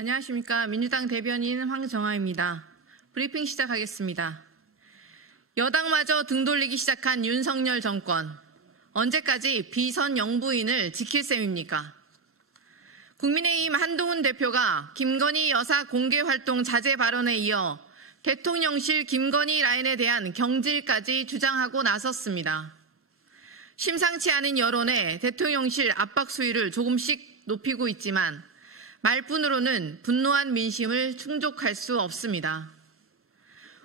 안녕하십니까. 민주당 대변인 황정아입니다. 브리핑 시작하겠습니다. 여당마저 등 돌리기 시작한 윤석열 정권. 언제까지 비선 영부인을 지킬 셈입니까? 국민의힘 한동훈 대표가 김건희 여사 공개활동 자제 발언에 이어 대통령실 김건희 라인에 대한 경질까지 주장하고 나섰습니다. 심상치 않은 여론에 대통령실 압박 수위를 조금씩 높이고 있지만 말뿐으로는 분노한 민심을 충족할 수 없습니다.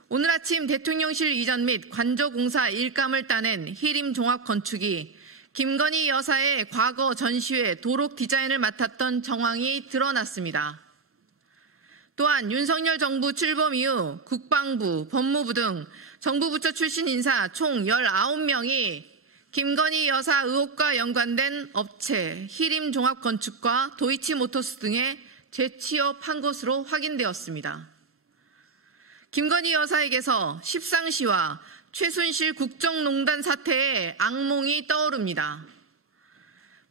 오늘 아침 대통령실 이전 및 관저공사 일감을 따낸 히림 종합건축이 김건희 여사의 과거 전시회 도록 디자인을 맡았던 정황이 드러났습니다. 또한 윤석열 정부 출범 이후 국방부, 법무부 등 정부 부처 출신 인사 총 19명이 김건희 여사 의혹과 연관된 업체 히림 종합건축과 도이치모터스 등에 재취업한 것으로 확인되었습니다. 김건희 여사에게서 십상시와 최순실 국정농단 사태의 악몽이 떠오릅니다.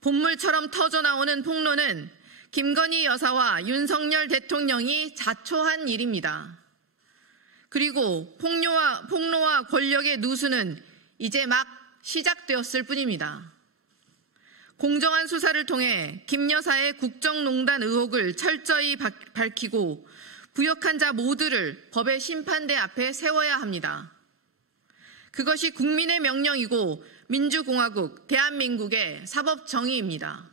본물처럼 터져나오는 폭로는 김건희 여사와 윤석열 대통령이 자초한 일입니다. 그리고 폭로와 권력의 누수는 이제 막 시작되었을 뿐입니다. 공정한 수사를 통해 김 여사의 국정농단 의혹을 철저히 밝히고 부역한 자 모두를 법의 심판대 앞에 세워야 합니다. 그것이 국민의 명령이고 민주공화국 대한민국의 사법정의입니다.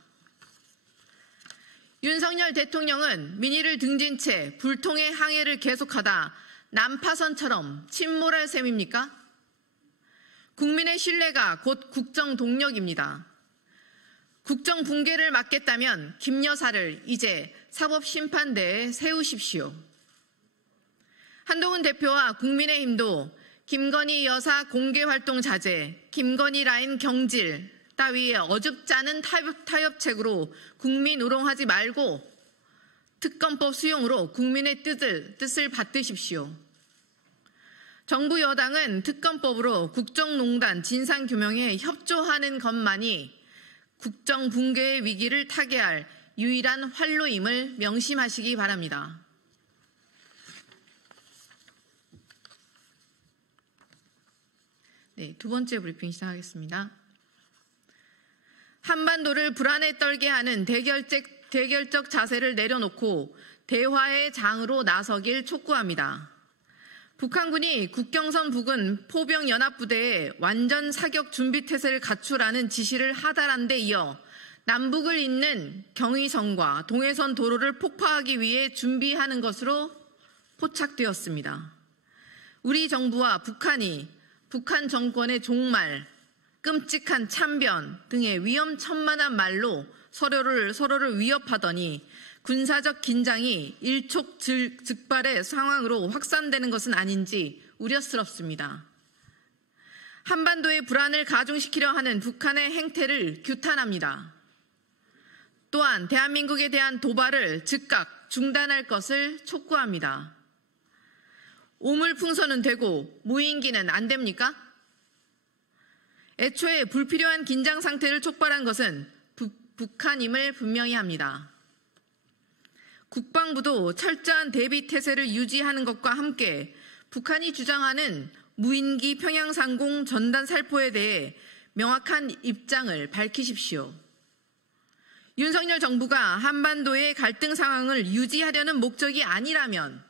윤석열 대통령은 민의를 등진 채 불통의 항해를 계속하다 난파선처럼 침몰할 셈입니까? 국민의 신뢰가 곧 국정 동력입니다. 국정 붕괴를 막겠다면 김 여사를 이제 사법심판대에 세우십시오. 한동훈 대표와 국민의힘도 김건희 여사 공개활동 자제, 김건희 라인 경질 따위의 어줍잖은 타협책으로 국민 우롱하지 말고 특검법 수용으로 국민의 뜻을 받드십시오. 정부 여당은 특검법으로 국정농단 진상규명에 협조하는 것만이 국정 붕괴의 위기를 타개할 유일한 활로임을 명심하시기 바랍니다. 네, 두 번째 브리핑 시작하겠습니다. 한반도를 불안에 떨게 하는 대결적 자세를 내려놓고 대화의 장으로 나서길 촉구합니다. 북한군이 국경선 부근 포병연합부대에 완전 사격 준비태세를 갖추라는 지시를 하달한 데 이어 남북을 잇는 경의선과 동해선 도로를 폭파하기 위해 준비하는 것으로 포착되었습니다. 우리 정부와 북한이 북한 정권의 종말, 끔찍한 참변 등의 위험천만한 말로 서로를 위협하더니 군사적 긴장이 일촉즉발의 상황으로 확산되는 것은 아닌지 우려스럽습니다. 한반도의 불안을 가중시키려 하는 북한의 행태를 규탄합니다. 또한 대한민국에 대한 도발을 즉각 중단할 것을 촉구합니다. 오물풍선은 되고 무인기는 안 됩니까? 애초에 불필요한 긴장 상태를 촉발한 것은 북한임을 분명히 합니다. 국방부도 철저한 대비 태세를 유지하는 것과 함께 북한이 주장하는 무인기 평양상공 전단 살포에 대해 명확한 입장을 밝히십시오. 윤석열 정부가 한반도의 갈등 상황을 유지하려는 목적이 아니라면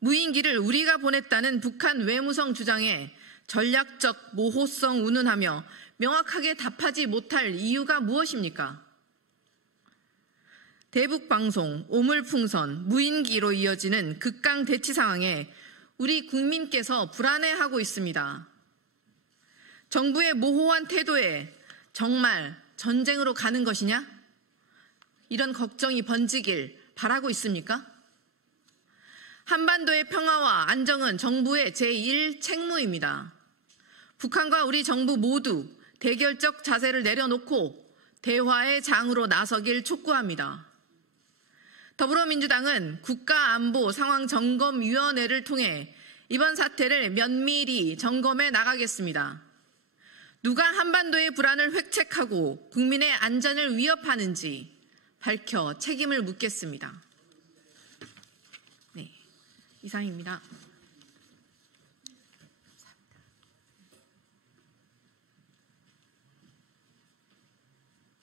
무인기를 우리가 보냈다는 북한 외무성 주장에 전략적 모호성 운운하며 명확하게 답하지 못할 이유가 무엇입니까? 대북방송, 오물풍선, 무인기로 이어지는 극강 대치 상황에 우리 국민께서 불안해하고 있습니다. 정부의 모호한 태도에 정말 전쟁으로 가는 것이냐? 이런 걱정이 번지길 바라고 있습니까? 한반도의 평화와 안정은 정부의 제1 책무입니다. 북한과 우리 정부 모두 대결적 자세를 내려놓고 대화의 장으로 나서길 촉구합니다. 더불어민주당은 국가안보상황점검위원회를 통해 이번 사태를 면밀히 점검해 나가겠습니다. 누가 한반도의 불안을 획책하고 국민의 안전을 위협하는지 밝혀 책임을 묻겠습니다. 이상입니다.